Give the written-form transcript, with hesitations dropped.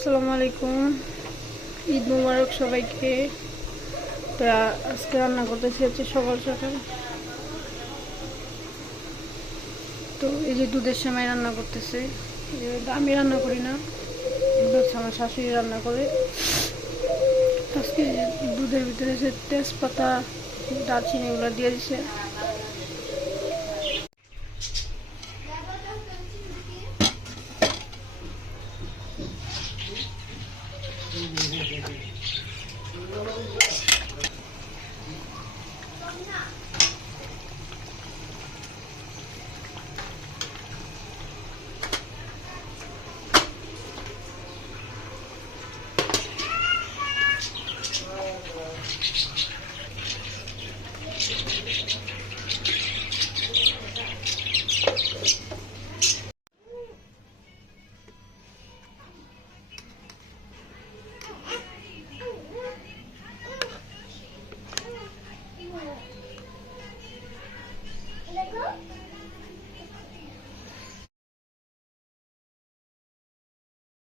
আসসালামু আলাইকুম, ঈদ মুবারক সবাইকে। তো আজকে রান্না করতেছি হচ্ছে সকাল সকাল। তো এই যে দুধের সেমাই রান্না করতেছে। আমি রান্না করি না, হচ্ছে আমার শাশুড়ি রান্না করে। আজকে দুধের ভিতরে যে তেজপাতা, দারচিনি এগুলো দিয়ে দিছে।